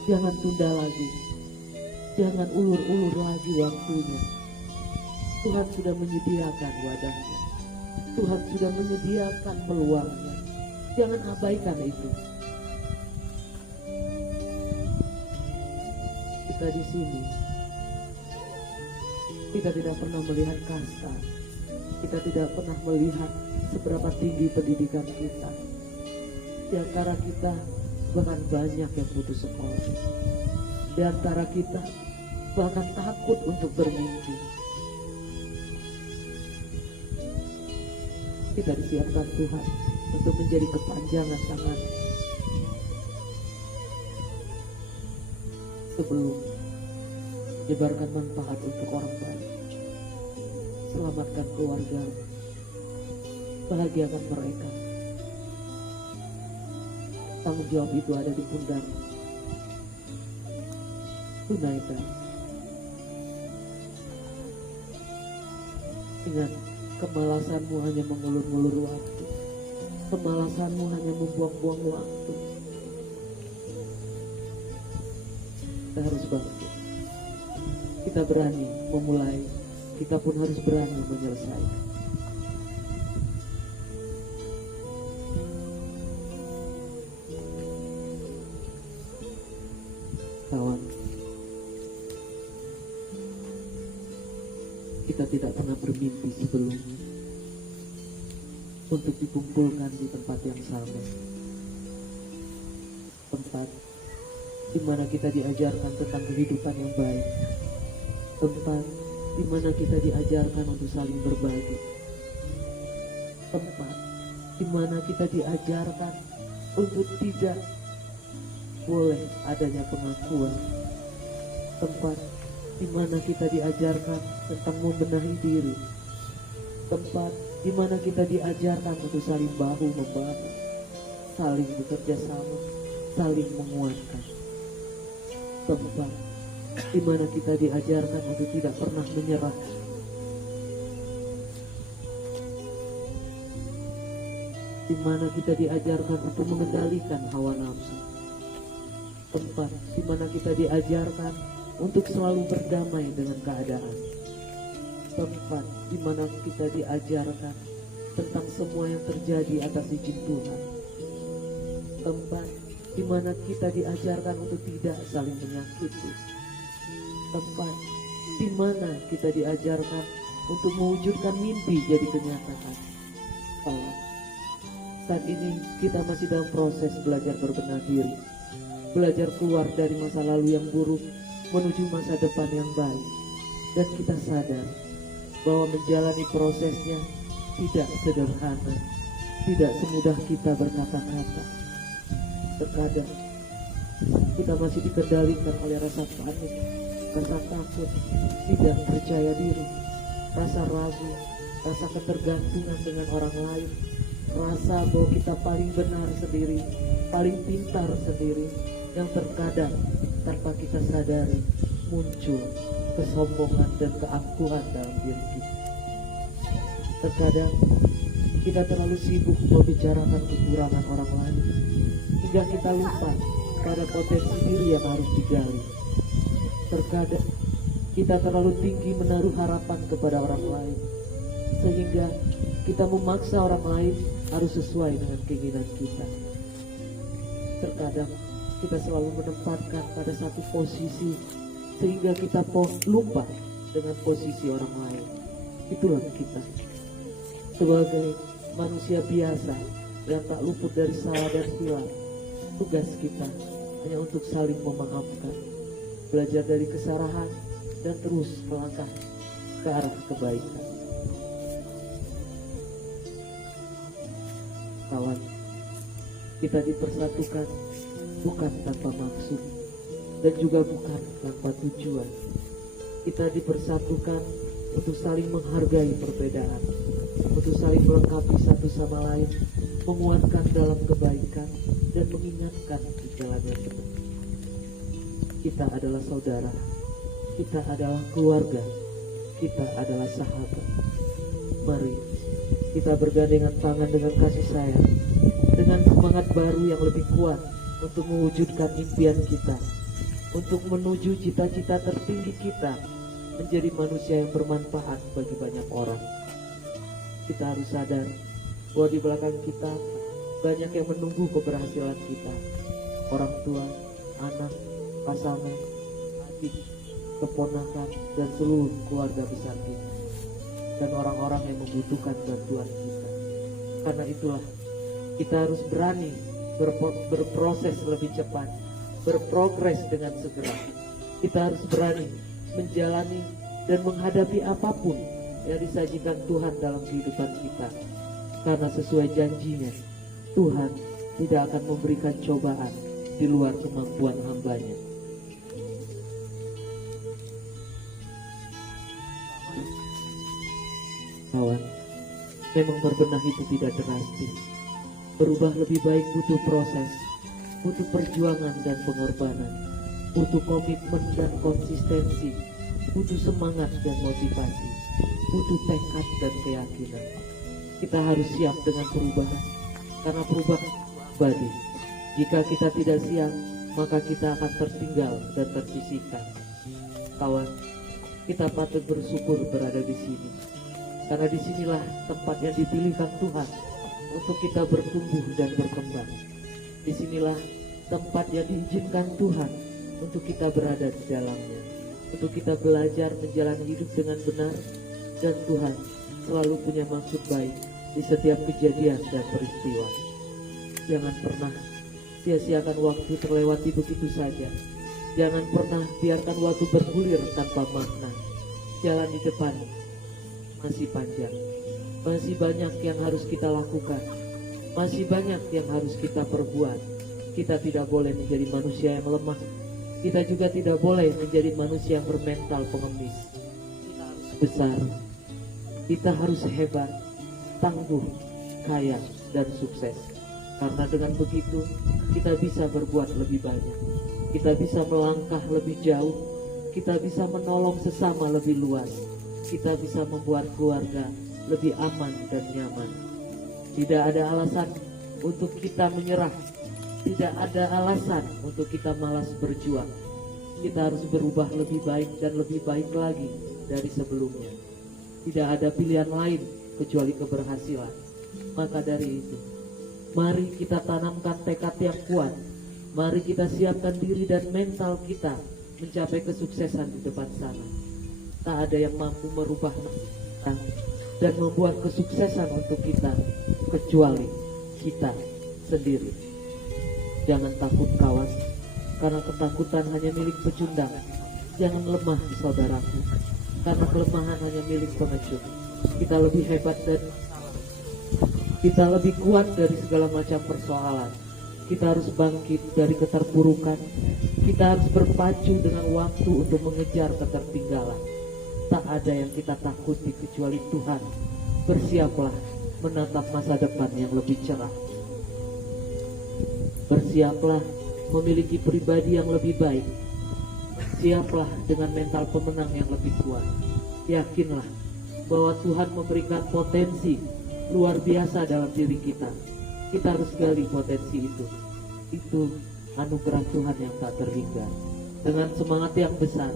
Jangan tunda lagi. Jangan ulur-ulur lagi waktunya. Tuhan sudah menyediakan wadahnya. Tuhan sudah menyediakan peluangnya. Jangan abaikan itu. Kita di sini, kita tidak pernah melihat kasta. Kita tidak pernah melihat seberapa tinggi pendidikan kita. Di antara kita bahkan banyak yang putus sekolah. Di antara kita bahkan takut untuk bermimpi. Kita disiapkan Tuhan untuk menjadi kepanjangan tangan. Sebelum menyebarkan manfaat untuk orang banyak, selamatkan keluarga, bahagiakan mereka. Tanggung jawab itu ada di pundak. Tunaikan. Ingat, kemalasanmu hanya mengulur-ngulur waktu. Kemalasanmu hanya membuang-buang waktu. Kita harus bangkit. Kita berani memulai, kita pun harus berani menyelesaikan. Kawan, kita tidak pernah bermimpi sebelumnya untuk dikumpulkan di tempat yang sama. Tempat di mana kita diajarkan tentang kehidupan yang baik. Tempat di mana kita diajarkan untuk saling berbagi. Tempat di mana kita diajarkan untuk tidak boleh adanya pengakuan. Tempat di mana kita diajarkan tentang membenahi diri. Tempat di mana kita diajarkan untuk saling bahu-membahu, saling bekerja sama, saling menguatkan. Tempat di mana kita diajarkan untuk tidak pernah menyerah. Di mana kita diajarkan untuk mengendalikan hawa nafsu. Tempat di mana kita diajarkan untuk selalu berdamai dengan keadaan. Tempat di mana kita diajarkan tentang semua yang terjadi atas izin Tuhan. Tempat di mana kita diajarkan untuk tidak saling menyakiti. Tempat di mana kita diajarkan untuk mewujudkan mimpi jadi kenyataan. Saat ini kita masih dalam proses belajar berbenah diri, belajar keluar dari masa lalu yang buruk menuju masa depan yang baik. Dan kita sadar bahwa menjalani prosesnya tidak sederhana, tidak semudah kita berkata-kata. Terkadang kita masih dikendalikan oleh rasa panik, rasa takut, tidak percaya diri, rasa ragu, rasa ketergantungan dengan orang lain, rasa bahwa kita paling benar sendiri, paling pintar sendiri, yang terkadang tanpa kita sadari muncul kesombongan dan keangkuhan dalam diri kita. Terkadang kita terlalu sibuk membicarakan kekurangan orang lain hingga kita lupa pada potensi diri yang harus digali. Terkadang kita terlalu tinggi menaruh harapan kepada orang lain sehingga kita memaksa orang lain harus sesuai dengan keinginan kita. Terkadang kita selalu menempatkan pada satu posisi sehingga kita lupa dengan posisi orang lain. Itulah kita sebagai manusia biasa yang tak luput dari salah dan hilang. Tugas kita hanya untuk saling memaafkan, belajar dari kesalahan, dan terus melangkah ke arah kebaikan. Kawan, kita dipersatukan bukan tanpa maksud dan juga bukan tanpa tujuan. Kita dipersatukan untuk saling menghargai perbedaan, untuk saling melengkapi satu sama lain, menguatkan dalam kebaikan, dan mengingatkan di jalan yang benar. Kita adalah saudara, kita adalah keluarga, kita adalah sahabat. Mari kita bergandengan tangan dengan kasih sayang, dengan semangat baru yang lebih kuat untuk mewujudkan impian kita, untuk menuju cita-cita tertinggi kita, menjadi manusia yang bermanfaat bagi banyak orang. Kita harus sadar bahwa di belakang kita banyak yang menunggu keberhasilan kita. Orang tua, anak, pasangan, adik, keponakan, dan seluruh keluarga besar kita, dan orang-orang yang membutuhkan bantuan kita. Karena itulah kita harus berani berproses lebih cepat, berprogres dengan segera. Kita harus berani menjalani dan menghadapi apapun yang disajikan Tuhan dalam kehidupan kita. Karena sesuai janjinya, Tuhan tidak akan memberikan cobaan di luar kemampuan hamba-Nya. Kawan, memang berbenah itu tidak drastis. Berubah lebih baik butuh proses, butuh perjuangan dan pengorbanan, butuh komitmen dan konsistensi, butuh semangat dan motivasi, butuh tekad dan keyakinan. Kita harus siap dengan perubahan, karena perubahan abadi. Jika kita tidak siap, maka kita akan tertinggal dan tersisihkan. Kawan, kita patut bersyukur berada di sini, karena disinilah tempat yang dipilihkan Tuhan untuk kita bertumbuh dan berkembang. Disinilah tempat yang diizinkan Tuhan untuk kita berada di dalamnya, untuk kita belajar menjalani hidup dengan benar. Dan Tuhan selalu punya maksud baik di setiap kejadian dan peristiwa. Jangan pernah sia-siakan waktu terlewati begitu saja. Jangan pernah biarkan waktu bergulir tanpa makna. Jalan di depan masih panjang, masih banyak yang harus kita lakukan, masih banyak yang harus kita perbuat. Kita tidak boleh menjadi manusia yang lemah. Kita juga tidak boleh menjadi manusia yang bermental pengemis. Kita harus besar, kita harus hebat, tangguh, kaya, dan sukses. Karena dengan begitu kita bisa berbuat lebih banyak, kita bisa melangkah lebih jauh, kita bisa menolong sesama lebih luas, kita bisa membuat keluarga lebih aman dan nyaman. Tidak ada alasan untuk kita menyerah, tidak ada alasan untuk kita malas berjuang. kita harus berubah lebih baik dan lebih baik lagi dari sebelumnya. Tidak ada pilihan lain kecuali keberhasilan. Maka dari itu, mari kita tanamkan tekad yang kuat. Mari kita siapkan diri dan mental kita mencapai kesuksesan di depan sana. Tak ada yang mampu merubah kita dan membuat kesuksesan untuk kita kecuali kita sendiri. Jangan takut kawan, karena ketakutan hanya milik pecundang. Jangan lemah saudaraku, karena kelemahan hanya milik pengecut. Kita lebih hebat dan kita lebih kuat dari segala macam persoalan. Kita harus bangkit dari keterpurukan. Kita harus berpacu dengan waktu untuk mengejar ketertinggalan. Tak ada yang kita takuti kecuali Tuhan. Bersiaplah menatap masa depan yang lebih cerah. Bersiaplah memiliki pribadi yang lebih baik. Siaplah dengan mental pemenang yang lebih kuat. Yakinlah bahwa Tuhan memberikan potensi luar biasa dalam diri kita. Kita harus gali potensi itu. Itu anugerah Tuhan yang tak terhingga. Dengan semangat yang besar,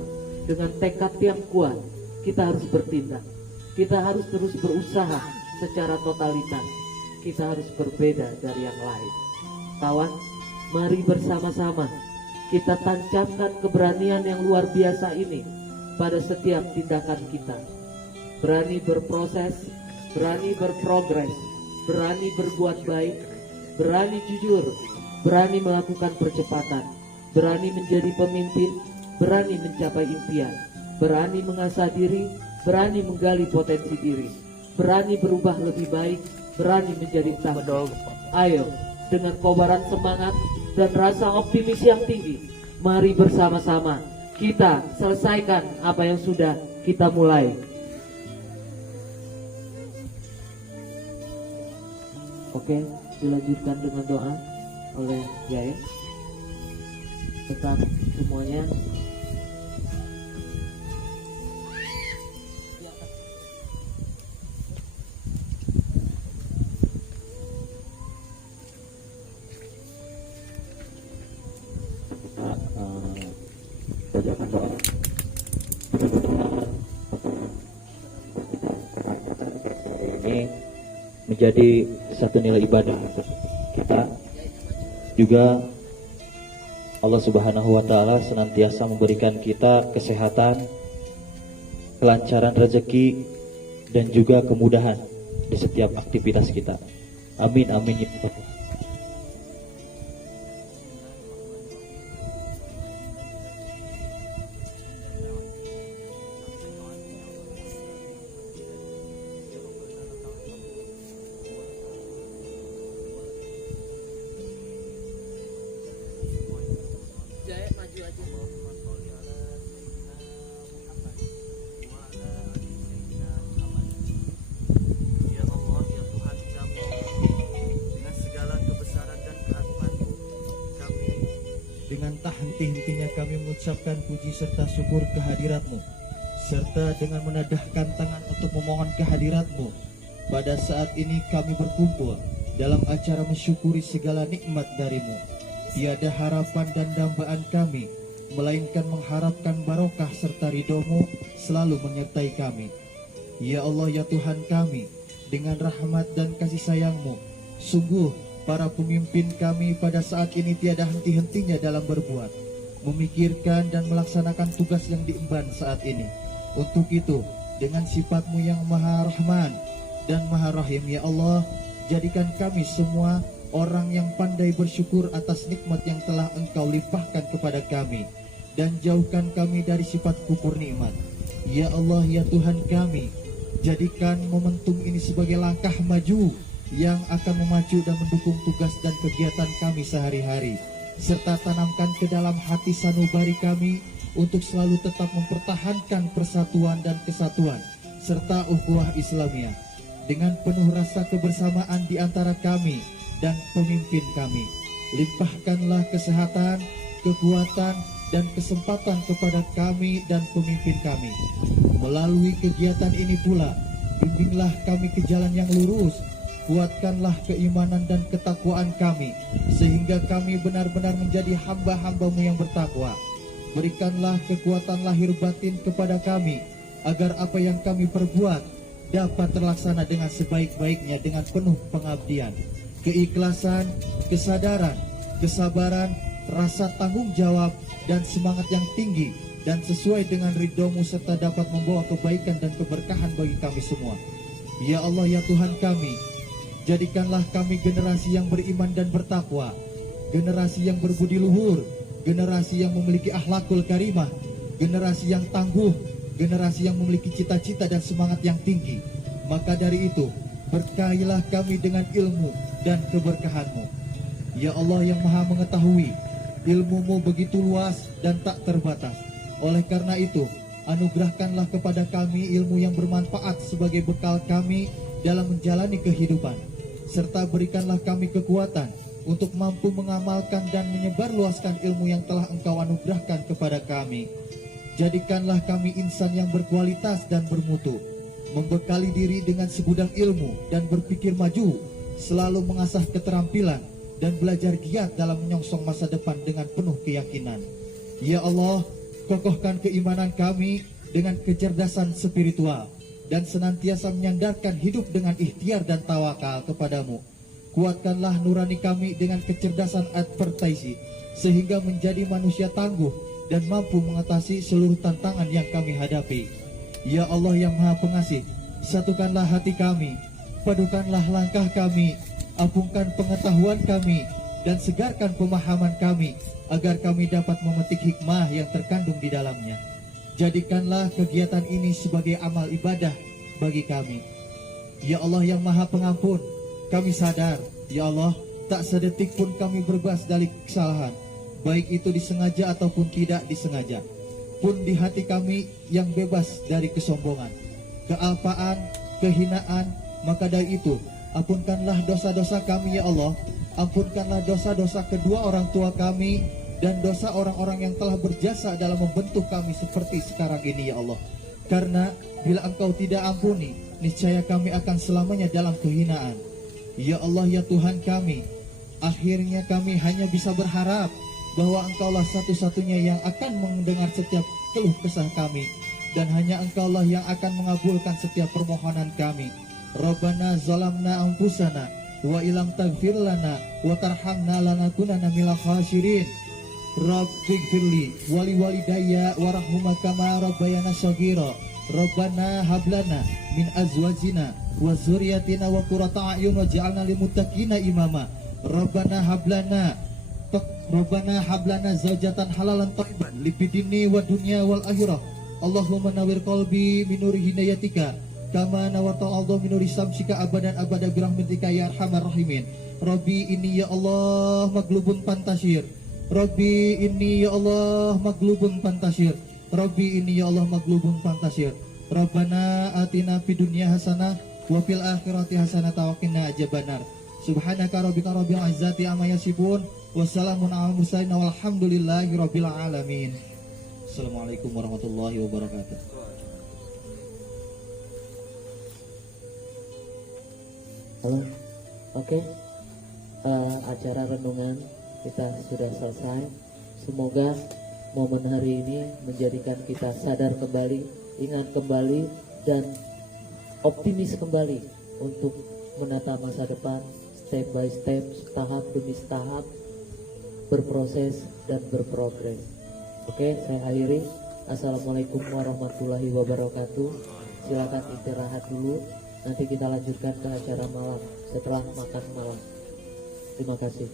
dengan tekad yang kuat, kita harus bertindak. Kita harus terus berusaha secara totalitas. Kita harus berbeda dari yang lain. Kawan, mari bersama-sama kita tancapkan keberanian yang luar biasa ini pada setiap tindakan kita. Berani berproses, berani berprogres, berani berbuat baik, berani jujur, berani melakukan percepatan, berani menjadi pemimpin, berani mencapai impian, berani mengasah diri, berani menggali potensi diri, berani berubah lebih baik, berani menjadi tangguh. Ayo, dengan kobaran semangat dan rasa optimis yang tinggi, mari bersama-sama kita selesaikan apa yang sudah kita mulai. Oke, dilanjutkan dengan doa oleh Yai. Tetap semuanya bacakan doa. Ini menjadi satu nilai ibadah untuk kita. Juga Allah Subhanahu wa Ta'ala senantiasa memberikan kita kesehatan, kelancaran rezeki, dan juga kemudahan di setiap aktivitas kita. Amin amin ya Allah. Ya Allah, ya Tuhan kami, dengan segala kebesaran dan keagungan-Mu, kami dengan tak henti-hentinya kami mengucapkan puji serta syukur kehadirat-Mu, serta dengan menadahkan tangan untuk memohon kehadirat-Mu. Pada saat ini kami berkumpul dalam acara mensyukuri segala nikmat dari-Mu. Tiada harapan dan dambaan kami, melainkan mengharapkan barokah serta ridho-Mu selalu menyertai kami. Ya Allah, ya Tuhan kami, dengan rahmat dan kasih sayang-Mu, sungguh para pemimpin kami pada saat ini tiada henti-hentinya dalam berbuat, memikirkan dan melaksanakan tugas yang diemban saat ini. Untuk itu, dengan sifat-Mu yang Maha Rahman dan Maha Rahim, ya Allah, jadikan kami semua orang yang pandai bersyukur atas nikmat yang telah Engkau limpahkan kepada kami, dan jauhkan kami dari sifat kufur nikmat. Ya Allah, ya Tuhan kami, jadikan momentum ini sebagai langkah maju yang akan memacu dan mendukung tugas dan kegiatan kami sehari-hari, serta tanamkan ke dalam hati sanubari kami untuk selalu tetap mempertahankan persatuan dan kesatuan serta ukhuwah Islamiyah dengan penuh rasa kebersamaan di antara kami dan pemimpin kami. Limpahkanlah kesehatan, kekuatan, dan kesempatan kepada kami dan pemimpin kami. Melalui kegiatan ini pula, bimbinglah kami ke jalan yang lurus, kuatkanlah keimanan dan ketakwaan kami, sehingga kami benar-benar menjadi hamba-hamba-Mu yang bertakwa. Berikanlah kekuatan lahir batin kepada kami, agar apa yang kami perbuat dapat terlaksana dengan sebaik-baiknya dengan penuh pengabdian, keikhlasan, kesadaran, kesabaran, rasa tanggung jawab, dan semangat yang tinggi, dan sesuai dengan ridho-Mu serta dapat membawa kebaikan dan keberkahan bagi kami semua. Ya Allah, ya Tuhan kami, jadikanlah kami generasi yang beriman dan bertakwa, generasi yang berbudi luhur, generasi yang memiliki akhlakul karimah, generasi yang tangguh, generasi yang memiliki cita-cita dan semangat yang tinggi. Maka dari itu, berkahilah kami dengan ilmu dan keberkahan-Mu. Ya Allah yang maha mengetahui, ilmu-Mu begitu luas dan tak terbatas. Oleh karena itu, anugerahkanlah kepada kami ilmu yang bermanfaat sebagai bekal kami dalam menjalani kehidupan, serta berikanlah kami kekuatan untuk mampu mengamalkan dan menyebarluaskan ilmu yang telah Engkau anugerahkan kepada kami. Jadikanlah kami insan yang berkualitas dan bermutu, membekali diri dengan segudang ilmu dan berpikir maju, selalu mengasah keterampilan dan belajar giat dalam menyongsong masa depan dengan penuh keyakinan. Ya Allah, kokohkan keimanan kami dengan kecerdasan spiritual dan senantiasa menyandarkan hidup dengan ikhtiar dan tawakal kepadamu. Kuatkanlah nurani kami dengan kecerdasan advertisi, sehingga menjadi manusia tangguh dan mampu mengatasi seluruh tantangan yang kami hadapi. Ya Allah yang maha pengasih, satukanlah hati kami, padukanlah langkah kami, ampunkan pengetahuan kami, dan segarkan pemahaman kami, agar kami dapat memetik hikmah yang terkandung di dalamnya. Jadikanlah kegiatan ini sebagai amal ibadah bagi kami. Ya Allah yang maha pengampun, kami sadar, ya Allah, tak sedetik pun kami berbas dari kesalahan, baik itu disengaja ataupun tidak disengaja. Pun di hati kami yang bebas dari kesombongan, kealpaan, kehinaan. Maka dari itu, ampunkanlah dosa-dosa kami ya Allah. Ampunkanlah dosa-dosa kedua orang tua kami dan dosa orang-orang yang telah berjasa dalam membentuk kami seperti sekarang ini ya Allah. Karena bila Engkau tidak ampuni, niscaya kami akan selamanya dalam kehinaan. Ya Allah ya Tuhan kami, akhirnya kami hanya bisa berharap bahwa Engkaulah satu-satunya yang akan mendengar setiap keluh kesah kami, dan hanya Engkaulah yang akan mengabulkan setiap permohonan kami. Rabbana zalamna anfusana wa ilam taghfir lana wa tarhamna lanakunanna minal khasirin. Rabbighfirli wali walidayya warahhuma kama rabbayana shaghira. Rabbana hablana min azwajina wa dzurriyyatina wa qurrata a'yun waj'alna lil muttaqina imama. Rabbana hablana zaujatan halalan thayyiban lifidini wa dunya wal akhirah. Allahumma nawwir qalbi min nuri hidayatika kama nawarta al-ardha min nuri samsika abadan abada birahmatika ya arhamar rahimin. Rabbi inni ya Allah maglubun pantasir. Rabbi inni ya Allah maglubun pantasir. Rabbi inni ya Allah maglubun pantasir. Rabbana atina fid dunya hasanah wa fil akhirati hasanah wa qina adzabannar. Subhanaka rabbika rabbil izzati amma yasifun wa salamun alal mursalin walhamdulillahi rabbil alamin. Assalamualaikum warahmatullahi wabarakatuh. Halo, oke. Acara renungan kita sudah selesai. Semoga momen hari ini menjadikan kita sadar kembali, ingat kembali, dan optimis kembali untuk menata masa depan, step by step, tahap demi tahap, berproses dan berprogres. Oke, saya akhiri. Assalamualaikum warahmatullahi wabarakatuh. Silakan istirahat dulu. Nanti kita lanjutkan ke acara malam setelah makan malam. Terima kasih.